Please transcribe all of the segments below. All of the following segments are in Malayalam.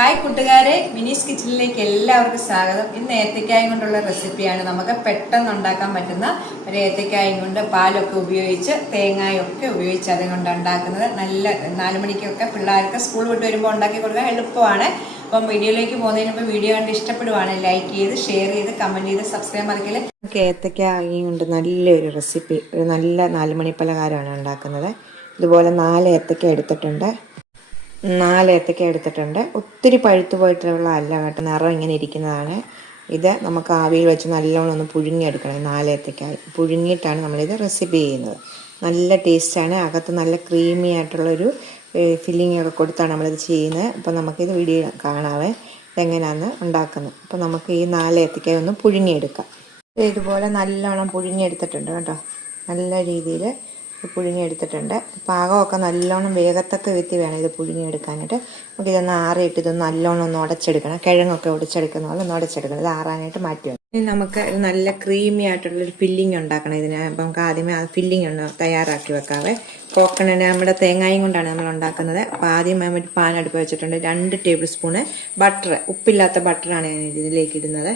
ഹായ് കൂട്ടുകാരെ, മിനീസ് കിച്ചണിലേക്ക് എല്ലാവർക്കും സ്വാഗതം. ഇന്ന് ഏത്തക്കായും കൊണ്ടുള്ള റെസിപ്പിയാണ്. നമുക്ക് പെട്ടെന്ന് ഉണ്ടാക്കാൻ പറ്റുന്ന ഒരു ഏത്തക്കായും കൊണ്ട് പാലൊക്കെ ഉപയോഗിച്ച് തേങ്ങയൊക്കെ ഉപയോഗിച്ച് അതുകൊണ്ട് ഉണ്ടാക്കുന്നത്. നല്ല 4 മണിക്കൊക്കെ പിള്ളേർക്ക് സ്കൂൾ വിട്ട് വരുമ്പോൾ ഉണ്ടാക്കി കൊടുക്കാൻ എളുപ്പമാണ്. അപ്പം വീഡിയോയിലേക്ക് പോകുന്നതിന് മുമ്പ് വീഡിയോ കണ്ട് ഇഷ്ടപ്പെടുവാണ് ലൈക്ക് ചെയ്ത്, ഷെയർ ചെയ്ത്, കമൻറ്റ് ചെയ്ത്, സബ്സ്ക്രൈബ് മറക്കല്ലേ. നമുക്ക് ഏത്തക്കായും കൊണ്ട് നല്ലൊരു റെസിപ്പി, ഒരു നല്ല 4 മണി പലഹാരമാണ് ഉണ്ടാക്കുന്നത്. ഇതുപോലെ 4 ഏത്തക്ക എടുത്തിട്ടുണ്ട്. 4 ഏത്തക്ക എടുത്തിട്ടുണ്ട്. ഒത്തിരി പഴുത്തു പോയിട്ടുള്ള അല്ല കേട്ടോ, നിറം ഇങ്ങനെ ഇരിക്കുന്നതാണ്. ഇത് നമുക്ക് ആവിയിൽ വെച്ച് നല്ലോണം ഒന്ന് പുഴുങ്ങിയെടുക്കണം. 4 ഏത്തക്ക പുഴുങ്ങിയിട്ടാണ് നമ്മളിത് റെസിപ്പി ചെയ്യുന്നത്. നല്ല ടേസ്റ്റാണ്. അകത്ത് നല്ല ക്രീമി ആയിട്ടുള്ളൊരു ഫില്ലിംഗ് ഒക്കെ കൊടുത്താണ് നമ്മളിത് ചെയ്യുന്നത്. അപ്പോൾ നമുക്കിത് വീഡിയോ കാണാവേ എങ്ങനെയാണെന്ന് ഉണ്ടാക്കുന്നത്. അപ്പോൾ നമുക്ക് ഈ 4 ഏത്തക്ക ഒന്ന് പുഴുങ്ങിയെടുക്കാം. ഇതുപോലെ നല്ലോണം പുഴുങ്ങിയെടുത്തിട്ടുണ്ട് കേട്ടോ. നല്ല രീതിയിൽ പുഴുങ്ങിയെടുത്തിട്ടുണ്ട്. പാകമൊക്കെ നല്ലോണം വേഗത്തക്ക വിധത്തിൽ വേണം ഇത് പുഴുങ്ങിയെടുക്കാനായിട്ട്. നമുക്കിതൊന്ന് ആറിയിട്ട് ഇതൊന്ന് നല്ലോണം ഒന്ന് ഉടച്ചെടുക്കണം. കിഴങ്ങൊക്കെ ഉടച്ചെടുക്കുന്ന പോലെ ഒന്ന് ഉടച്ചെടുക്കണം. ഇത് ആറാനായിട്ട് മാറ്റി വെക്കണം. ഇനി നമുക്ക് നല്ല ക്രീമി ആയിട്ടുള്ളൊരു ഫില്ലിംഗ് ഉണ്ടാക്കണം ഇതിന്. അപ്പം നമുക്ക് ആദ്യമേ ആ ഫില്ലിംഗ് ഒന്ന് തയ്യാറാക്കി വെക്കാവേ. കോക്കനട്ട് നമ്മുടെ തേങ്ങയും കൊണ്ടാണ് നമ്മൾ ഉണ്ടാക്കുന്നത്. അപ്പോൾ ആദ്യം ഒരു പാൻ അടുപ്പ് വെച്ചിട്ടുണ്ട്. 2 ടേബിൾ സ്പൂണ് ബട്ടർ, ഉപ്പില്ലാത്ത ബട്ടറാണ് ഞാൻ ഇതിലേക്ക് ഇടുന്നത്.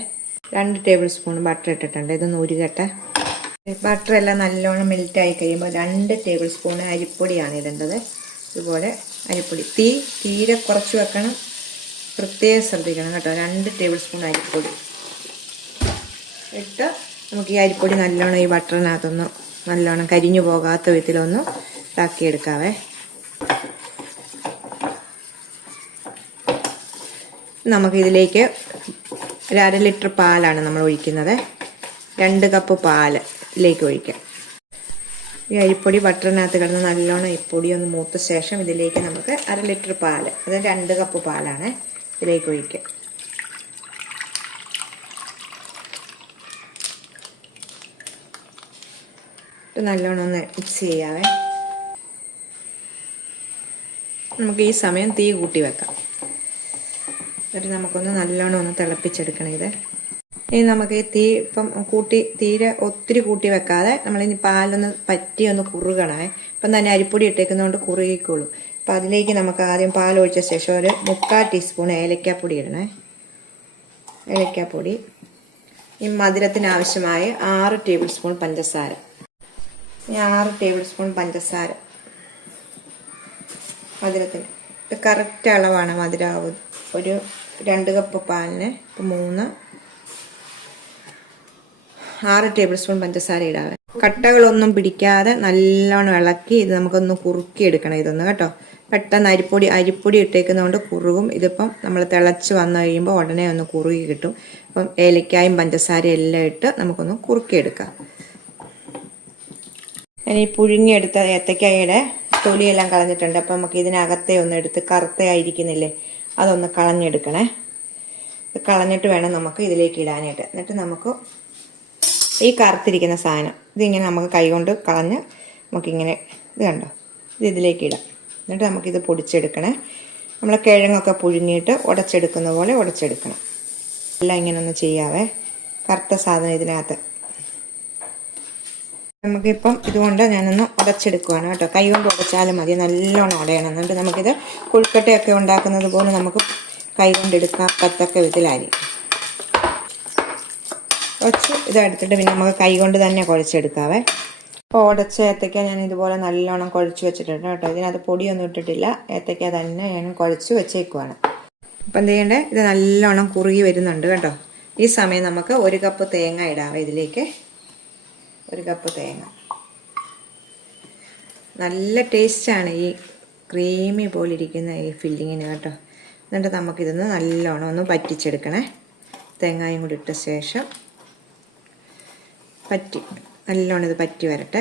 2 ടേബിൾ സ്പൂൺ ബട്ടർ ഇട്ടിട്ടുണ്ട്. ഇതൊന്ന് ഉരുകട്ടെ. ബട്ടറെല്ലാം നല്ലോണം മെൽറ്റായി കഴിയുമ്പോൾ 2 ടേബിൾ സ്പൂൺ അരിപ്പൊടിയാണ് ഇടേണ്ടത്. ഇതുപോലെ അരിപ്പൊടി തീരെ കുറച്ച് വെക്കണം, പ്രത്യേകം ശ്രദ്ധിക്കണം കേട്ടോ. 2 ടേബിൾ സ്പൂൺ അരിപ്പൊടി ഇട്ട് നമുക്ക് ഈ അരിപ്പൊടി നല്ലോണം ഈ ബട്ടറിനകത്തൊന്ന് നല്ലോണം കരിഞ്ഞു പോകാത്ത വിധത്തിലൊന്ന് ഇതാക്കിയെടുക്കാവേ. നമുക്കിതിലേക്ക് 1/2 ലിറ്റർ പാലാണ് നമ്മൾ ഒഴിക്കുന്നത്. 2 കപ്പ് പാല് ഇതിലേക്ക് ഒഴിക്കാം. ഈ അരിപ്പൊടി ബട്ടറിനകത്ത് കിടന്ന് നല്ലോണം ഈ പൊടി ഒന്ന് മൂത്ത ശേഷം ഇതിലേക്ക് നമുക്ക് 1/2 ലിറ്റർ പാല്, അത് 2 കപ്പ് പാലാണ്, ഇതിലേക്ക് ഒഴിക്കാം. നല്ലോണം ഒന്ന് മിക്സ് ചെയ്യാവേ. നമുക്ക് ഈ സമയം തീ കൂട്ടി വെക്കാം. എന്നിട്ട് നമുക്കൊന്ന് നല്ലോണം ഒന്ന് തിളപ്പിച്ചെടുക്കണം ഇത്. ഇനി നമുക്ക് ഈ തീ ഇപ്പം തീരെ ഒത്തിരി കൂട്ടി വെക്കാതെ നമ്മളിനി പാലൊന്ന് പറ്റി ഒന്ന് കുറുകണേ. ഇപ്പം തന്നെ അരിപ്പൊടി ഇട്ടേക്കുന്നതുകൊണ്ട് കുറുകിക്കോളും. അപ്പം അതിലേക്ക് നമുക്ക് ആദ്യം പാലൊഴിച്ച ശേഷം ഒരു 3/4 ടീസ്പൂൺ ഏലക്കാപ്പൊടി ഇടണേ. ഏലക്കാപ്പൊടി. ഈ മധുരത്തിന് ആവശ്യമായ 6 ടേബിൾ സ്പൂൺ പഞ്ചസാര. 6 ടേബിൾ സ്പൂൺ പഞ്ചസാര മധുരത്തിന്. ഇത് കറക്റ്റ് അളവാണ് മധുരമാവും. ഒരു 2 കപ്പ് പാലിന് 6 ടേബിൾ സ്പൂൺ പഞ്ചസാര ഇടാവേ. കട്ടകളൊന്നും പിടിക്കാതെ നല്ലോണം ഇളക്കി ഇത് നമുക്കൊന്ന് കുറുക്കിയെടുക്കണം ഇതൊന്ന് കേട്ടോ. പെട്ടെന്ന് അരിപ്പൊടി ഇട്ടേക്കുന്നതുകൊണ്ട് കുറുകും. ഇതിപ്പം നമ്മൾ തിളച്ച് വന്നു കഴിയുമ്പോൾ ഉടനെ ഒന്ന് കുറുകി കിട്ടും. അപ്പം ഏലക്കായും പഞ്ചസാരയും എല്ലാം ഇട്ട് നമുക്കൊന്ന് കുറുക്കിയെടുക്കാം. ഞാൻ ഈ പുഴുങ്ങിയെടുത്ത ഏത്തക്കായുടെ തൊലിയെല്ലാം കളഞ്ഞിട്ടുണ്ട്. അപ്പം നമുക്ക് ഇതിനകത്തെ ഒന്ന് എടുത്ത് കറുത്തയായിരിക്കുന്നില്ലേ, അതൊന്ന് കളഞ്ഞെടുക്കണേ. കളഞ്ഞിട്ട് വേണം നമുക്ക് ഇതിലേക്ക് ഇടാനായിട്ട്. എന്നിട്ട് നമുക്ക് ഈ കറുത്തിരിക്കുന്ന സാധനം ഇതിങ്ങനെ നമുക്ക് കൈകൊണ്ട് കളഞ്ഞ് നമുക്കിങ്ങനെ ഇത് കണ്ടോ, ഇതിലേക്ക് ഇടാം. എന്നിട്ട് നമുക്കിത് പൊടിച്ചെടുക്കണേ. നമ്മൾ കിഴങ്ങൊക്കെ പുഴുങ്ങിയിട്ട് ഉടച്ചെടുക്കുന്ന പോലെ ഉടച്ചെടുക്കണം. എല്ലാം ഇങ്ങനെ ഒന്ന് ചെയ്യാവേ. കറുത്ത സാധനം ഇതിനകത്ത് നമുക്കിപ്പം ഇതുകൊണ്ട് ഞാനൊന്ന് ഉടച്ചെടുക്കുവാണ് കേട്ടോ. കൈ കൊണ്ട് ഉടച്ചാലും മതി, നല്ലോണം ഉടയണം. എന്നിട്ട് നമുക്കിത് കൊഴുക്കട്ടയൊക്കെ ഉണ്ടാക്കുന്നത് പോലെ നമുക്ക് കൈ കൊണ്ടെടുക്കത്തക്ക വിധത്തിലായിരിക്കും. കുറച്ച് ഇതെടുത്തിട്ട് പിന്നെ നമുക്ക് കൈ കൊണ്ട് തന്നെ കുഴച്ചെടുക്കാവേ. അപ്പോൾ ഉടച്ച ഏത്തക്ക ഞാൻ ഇതുപോലെ നല്ലോണം കുഴച്ച് വെച്ചിട്ടുണ്ട് കേട്ടോ. ഇതിനകത്ത് പൊടിയൊന്നും ഇട്ടിട്ടില്ല, ഏത്തക്ക തന്നെ ഞാൻ കുഴച്ച് വെച്ചേക്കുവാണ്. അപ്പം എന്ത് ചെയ്യണ്ടേ, ഇത് നല്ലോണം കുറുകി വരുന്നുണ്ട് കേട്ടോ. ഈ സമയം നമുക്ക് 1 കപ്പ് തേങ്ങ ഇടാവേ ഇതിലേക്ക്. 1 കപ്പ് തേങ്ങ. നല്ല ടേസ്റ്റാണ് ഈ ക്രീമി പോലിരിക്കുന്ന ഈ ഫില്ലിങ്ങിന് കേട്ടോ. എന്നിട്ട് നമുക്കിതൊന്ന് നല്ലോണം ഒന്ന് പറ്റിച്ചെടുക്കണേ. തേങ്ങയും കൂടി ഇട്ട ശേഷം നല്ലോണം ഇത് പറ്റി വരട്ടെ.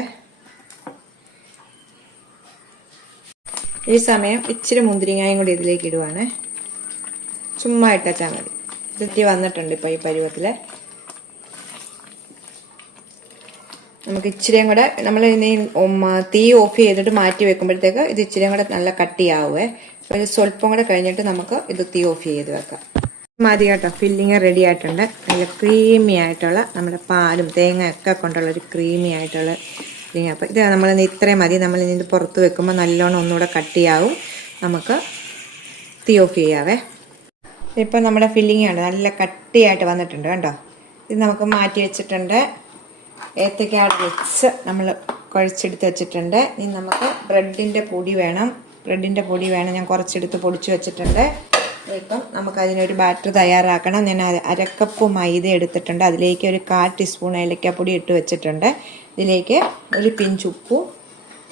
ഈ സമയം ഇച്ചിരി മുന്തിരിങ്ങയും കൂടി ഇതിലേക്ക് ഇടുവാണ്. ചുമ്മാ ഇട്ടാൽ മതി. ഇത്തി വന്നിട്ടുണ്ട് ഇപ്പോൾ ഈ പരുവത്തിൽ. നമുക്ക് ഇച്ചിരിയും കൂടെ നമ്മൾ ഇനി തീ ഓഫ് ചെയ്തിട്ട് മാറ്റി വെക്കുമ്പോഴത്തേക്ക് ഇത് ഇച്ചിരിയും കൂടെ നല്ല കട്ടിയാവുമേ. ഒരു സ്വല്പം കൂടെ കഴിഞ്ഞിട്ട് നമുക്ക് ഇത് തീ ഓഫ് ചെയ്ത് വെക്കാം. മതി കേട്ടോ. ഫില്ലിങ് റെഡി ആയിട്ടുണ്ട്. നല്ല ക്രീമി ആയിട്ടുള്ള നമ്മുടെ പാലും തേങ്ങയൊക്കെ കൊണ്ടുള്ള ഒരു ക്രീമി ആയിട്ടുള്ള ഫില്ലിങ്. അപ്പോൾ ഇത് നമ്മൾ ഇത്രയും മതി. നമ്മൾ ഇത് പുറത്ത് വെക്കുമ്പോൾ നല്ലോണം ഒന്നുകൂടെ കട്ടിയാവും. നമുക്ക് തീ ഓഫ് ചെയ്യാവേ. ഇപ്പോൾ നമ്മുടെ ഫില്ലിംഗ് ആണ് നല്ല കട്ടിയായിട്ട് വന്നിട്ടുണ്ട് കണ്ടോ. ഇത് നമുക്ക് മാറ്റി വെച്ചിട്ടുണ്ട്. ഏത്തയ്ക്ക വെച്ച് നമ്മൾ കുഴച്ചെടുത്ത് വെച്ചിട്ടുണ്ട്. ഇനി നമുക്ക് ബ്രെഡിൻ്റെ പൊടി വേണം. ഞാൻ കുറച്ചെടുത്ത് പൊടിച്ച് വെച്ചിട്ടുണ്ട്. ഇപ്പം നമുക്കതിനൊരു ബാറ്റർ തയ്യാറാക്കണം. ഞാൻ അരക്കപ്പ് മൈദ എടുത്തിട്ടുണ്ട്. അതിലേക്ക് ഒരു 1/4 ടീസ്പൂൺ ഏലക്കാപ്പൊടി ഇട്ട് വെച്ചിട്ടുണ്ട്. ഇതിലേക്ക് ഒരു പിഞ്ച് ഉപ്പും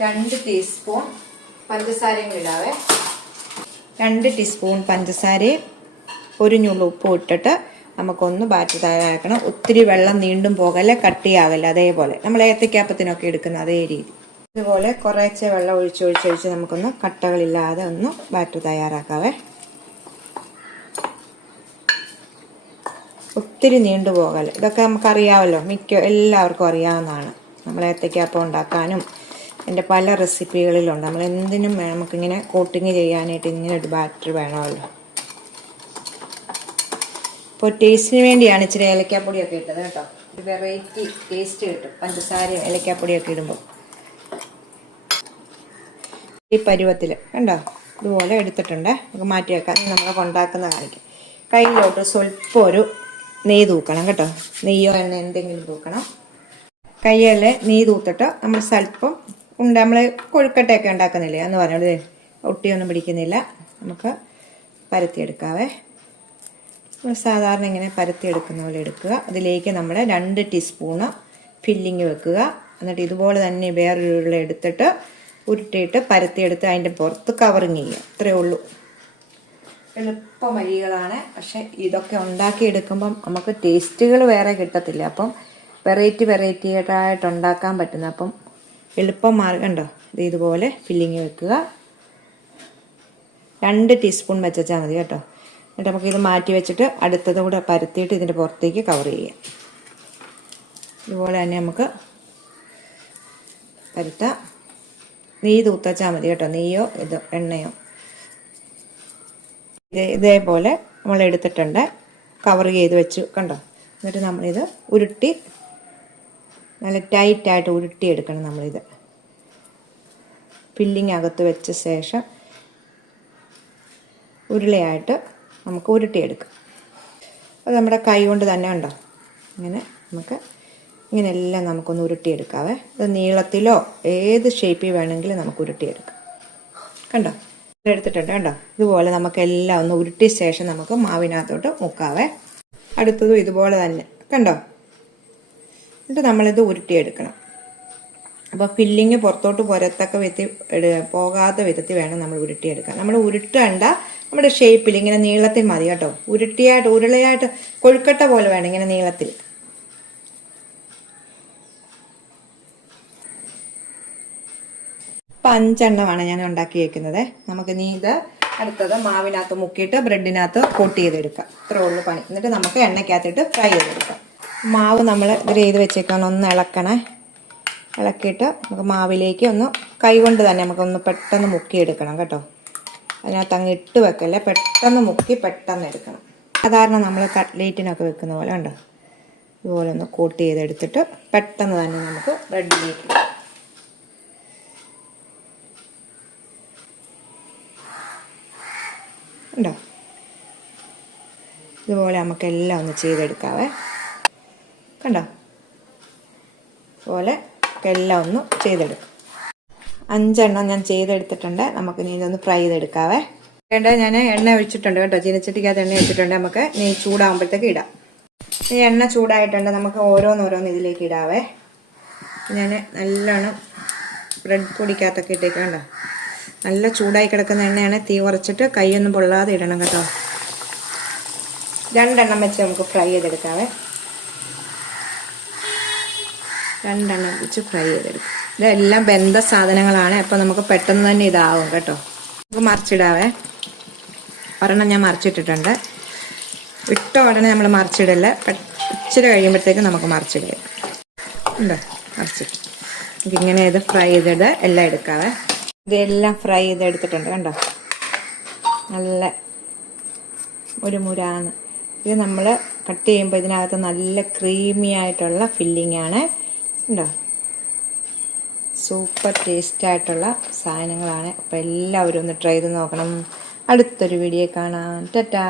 2 ടീസ്പൂൺ പഞ്ചസാരയും ഇടാവേ. 2 ടീസ്പൂൺ പഞ്ചസാരയും ഒരു നുള്ളു ഉപ്പും ഇട്ടിട്ട് നമുക്കൊന്ന് ബാറ്റർ തയ്യാറാക്കണം. ഒത്തിരി വെള്ളം നീണ്ടും പോകല്ലേ, കട്ടിയാകല്ല. അതേപോലെ നമ്മൾ ഏത്തയ്ക്കാപ്പത്തിനൊക്കെ എടുക്കുന്ന അതേ രീതി. ഇതുപോലെ കുറേശ്ശെ വെള്ളം ഒഴിച്ച് നമുക്കൊന്ന് കട്ടകളില്ലാതെ ഒന്ന് ബാറ്റർ തയ്യാറാക്കാവേ. ഒത്തിരി നീണ്ടു പോകല്ലേ. ഇതൊക്കെ നമുക്കറിയാമല്ലോ, എല്ലാവർക്കും അറിയാവുന്നതാണ്. നമ്മൾ ഏത്തയ്ക്കാപ്പം ഉണ്ടാക്കാനും എൻ്റെ പല റെസിപ്പികളിലുണ്ട്. നമ്മൾ എന്തിനും നമുക്കിങ്ങനെ കോട്ടിങ് ചെയ്യാനായിട്ട് ഇങ്ങനെ ഒരു ബാറ്റർ വേണമല്ലോ. ഇപ്പോൾ ടേസ്റ്റിന് വേണ്ടിയാണ് ഇച്ചിരി ഏലക്കാപ്പൊടിയൊക്കെ ഇട്ടത് കേട്ടോ. ഒരു വെറൈറ്റി ടേസ്റ്റ് കിട്ടും പഞ്ചസാരയും ഏലക്കാപ്പൊടിയൊക്കെ ഇടുമ്പോൾ. ഈ പരുവത്തിൽ കണ്ടോ ഇതുപോലെ എടുത്തിട്ടുണ്ട്. നമുക്ക് മാറ്റി വെക്കാം. നമ്മൾ ഉണ്ടാക്കുന്ന കാണിക്കാം. കയ്യിലോട്ട് സ്വല്പം ഒരു നെയ്യ് തൂക്കണം കേട്ടോ. നെയ്യോ എണ്ണ എന്തെങ്കിലും തൂക്കണം. കയ്യിൽ നെയ്യ് തൂത്തിട്ട് നമ്മൾ സ്വല്പം നമ്മൾ കൊഴുക്കട്ടയൊക്കെ ഉണ്ടാക്കുന്നില്ലേ എന്ന് പറഞ്ഞത് ഒട്ടിയൊന്നും പിടിക്കുന്നില്ല. നമുക്ക് പരത്തിയെടുക്കാവേ. സാധാരണ ഇങ്ങനെ പരത്തിയെടുക്കുന്ന പോലെ എടുക്കുക. അതിലേക്ക് നമ്മൾ 2 ടീസ്പൂണ് ഫില്ലിങ് വെക്കുക. എന്നിട്ട് ഇതുപോലെ തന്നെ വേറൊരു ഉരുള എടുത്തിട്ട് ഉരുട്ടിയിട്ട് പരത്തിയെടുത്ത് അതിൻ്റെ പുറത്ത് കവറിങ് ചെയ്യുക. അത്രയേ ഉള്ളൂ. എളുപ്പ വഴികളാണ്. പക്ഷെ ഇതൊക്കെ ഉണ്ടാക്കിയെടുക്കുമ്പം നമുക്ക് ടേസ്റ്റുകൾ വേറെ കിട്ടത്തില്ല. അപ്പം വെറൈറ്റി ആയിട്ട് ഉണ്ടാക്കാൻ പറ്റുന്ന അപ്പം എളുപ്പം മാർഗം ഉണ്ടോ. ഇതുപോലെ ഫില്ലിങ് വെക്കുക. 2 ടീസ്പൂൺ വെച്ചാൽ മതി കേട്ടോ. എന്നിട്ട് നമുക്കിത് മാറ്റി വെച്ചിട്ട് അടുത്തത് കൂടെ പരത്തിയിട്ട് ഇതിൻ്റെ പുറത്തേക്ക് കവർ ചെയ്യാം. ഇതുപോലെ തന്നെ നമുക്ക് പരത്താം. നെയ്യ് തൂത്തച്ചാൽ മതി കേട്ടോ. നെയ്യോ എണ്ണയോ ഇതേപോലെ നമ്മൾ എടുത്തിട്ടുണ്ട്. കവർ ചെയ്ത് വെച്ചു കണ്ടോ. എന്നിട്ട് നമ്മളിത് ഉരുട്ടി നല്ല ടൈറ്റായിട്ട് ഉരുട്ടിയെടുക്കണം. നമ്മളിത് ഫില്ലിങ് അകത്ത് വെച്ച ശേഷം ഉരുളയായിട്ട് നമുക്ക് ഉരുട്ടിയെടുക്കാം. അത് നമ്മുടെ കൈ കൊണ്ട് തന്നെ ഉണ്ടോ ഇങ്ങനെ നമുക്ക് ഇങ്ങനെയെല്ലാം നമുക്കൊന്ന് ഉരുട്ടിയെടുക്കാവേ. ഇത് നീളത്തിലോ ഏത് ഷേപ്പിൽ വേണമെങ്കിലും നമുക്ക് ഉരുട്ടിയെടുക്കാം. കണ്ടോ എടുത്തിട്ടുണ്ട് കണ്ടോ. ഇതുപോലെ നമുക്കെല്ലാം ഒന്ന് ഉരുട്ടിയ ശേഷം നമുക്ക് മാവിനകത്തോട്ട് മുക്കാവേ. അടുത്തതും ഇതുപോലെ തന്നെ കണ്ടോ. എന്നിട്ട് നമ്മളിത് ഉരുട്ടിയെടുക്കണം. അപ്പോൾ ഫില്ലിങ് പുറത്തോട്ട് പോകാത്ത വിധത്തിൽ വേണം നമ്മൾ ഉരുട്ടിയെടുക്കാൻ. നമ്മൾ ഉരുട്ടണ്ട, നമ്മുടെ ഷേപ്പിൽ ഇങ്ങനെ നീളത്തിൽ മതി കേട്ടോ. ഉരുളയായിട്ട് കൊഴുക്കട്ട പോലെ വേണം ഇങ്ങനെ നീളത്തിൽ. ഇപ്പം 5 എണ്ണമാണ് ഞാൻ ഉണ്ടാക്കി വയ്ക്കുന്നത്. നമുക്ക് നീ ഇത് അടുത്തത് മാവിനകത്ത് മുക്കിയിട്ട് ബ്രെഡിനകത്ത് കോട്ട് ചെയ്തെടുക്കാം. ഇത്രേ ഉള്ളൂ പണി. എന്നിട്ട് നമുക്ക് എണ്ണയ്ക്കകത്തിട്ട് ഫ്രൈ ചെയ്തെടുക്കാം. മാവ് നമ്മൾ ചെയ്ത് വെച്ചേക്കാൻ ഒന്ന് ഇളക്കിയിട്ട് നമുക്ക് മാവിലേക്ക് ഒന്ന് കൈ കൊണ്ട് തന്നെ നമുക്കൊന്ന് പെട്ടെന്ന് മുക്കിയെടുക്കണം കേട്ടോ. അതിനകത്ത് അങ്ങ് ഇട്ട് വെക്കല്ലേ, പെട്ടെന്ന് മുക്കി പെട്ടെന്ന് എടുക്കണം. സാധാരണ നമ്മൾ കട്ട്ലേറ്റിനൊക്കെ വെക്കുന്ന പോലെ ഉണ്ടോ. ഇതുപോലെ ഒന്ന് കോട്ട് ചെയ്തെടുത്തിട്ട് പെട്ടെന്ന് തന്നെ നമുക്ക് ബ്രെഡിലേക്ക് ഉണ്ടോ. ഇതുപോലെ നമുക്കെല്ലാം ഒന്ന് ചെയ്തെടുക്കാവേ. കണ്ടോ പോലെ എല്ലാം ഒന്ന് ചെയ്തെടുക്കാം. 5 എണ്ണം ഞാൻ ചെയ്തെടുത്തിട്ടുണ്ട്. നമുക്ക് ഇനി ഇതൊന്ന് ഫ്രൈ ചെയ്തെടുക്കാവേ. ഞാൻ എണ്ണ ഒഴിച്ചിട്ടുണ്ട് കേട്ടോ. ചീനച്ചട്ടിക്കകത്ത് എണ്ണ ഒഴിച്ചിട്ടുണ്ട്. നമുക്ക് ഇനി ചൂടാകുമ്പോഴത്തേക്ക് ഇടാം. ഈ എണ്ണ ചൂടായിട്ടുണ്ട്. നമുക്ക് ഓരോന്നോരോന്ന് ഇതിലേക്ക് ഇടാവേ. ഞാൻ നല്ലോണം ബ്രെഡ് പൊടിക്കകത്തൊക്കെ ഇട്ടേക്കണ്ടോ. നല്ല ചൂടായി കിടക്കുന്ന എണ്ണയാണ്. തീ കുറച്ചിട്ട് കൈയൊന്നും പൊള്ളാതെ ഇടണം കേട്ടോ. 2 എണ്ണം വെച്ച് നമുക്ക് ഫ്രൈ ചെയ്തെടുക്കാവേ. 2 എണ്ണം വെച്ച് ഫ്രൈ ചെയ്തെടുക്കാം. ഇതെല്ലാം ബന്ധ സാധനങ്ങളാണ്. അപ്പോൾ നമുക്ക് പെട്ടെന്ന് തന്നെ ഇതാവും കേട്ടോ. നമുക്ക് മറിച്ചിടാവേ. ഒരെണ്ണം ഞാൻ മറിച്ചിട്ടിട്ടുണ്ട്. ഇട്ട ഉടനെ നമ്മൾ മറിച്ചിടല്ല. ഇച്ചിരി കഴിയുമ്പോഴത്തേക്ക് നമുക്ക് മറിച്ചിടുക ഉണ്ടോ. മറിച്ചിട്ട് നമുക്കിങ്ങനെ ഇത് ഫ്രൈ ചെയ്തിട്ട് എല്ലാം എടുക്കാവേ. ഇതെല്ലാം ഫ്രൈ ചെയ്തെടുത്തിട്ടുണ്ട് കണ്ടോ. നല്ല ഒരു മുരാന്ന്. ഇത് നമ്മൾ കട്ട് ചെയ്യുമ്പോൾ ഇതിനകത്ത് നല്ല ക്രീമി ആയിട്ടുള്ള ഫില്ലിംഗ് ആണ് ഉണ്ടോ. സൂപ്പർ ടേസ്റ്റായിട്ടുള്ള സാധനങ്ങളാണ്. അപ്പോൾ എല്ലാവരും ഒന്ന് ട്രൈ ചെയ്ത് നോക്കണം. അടുത്തൊരു വീഡിയോ കാണാം. ടാറ്റാ.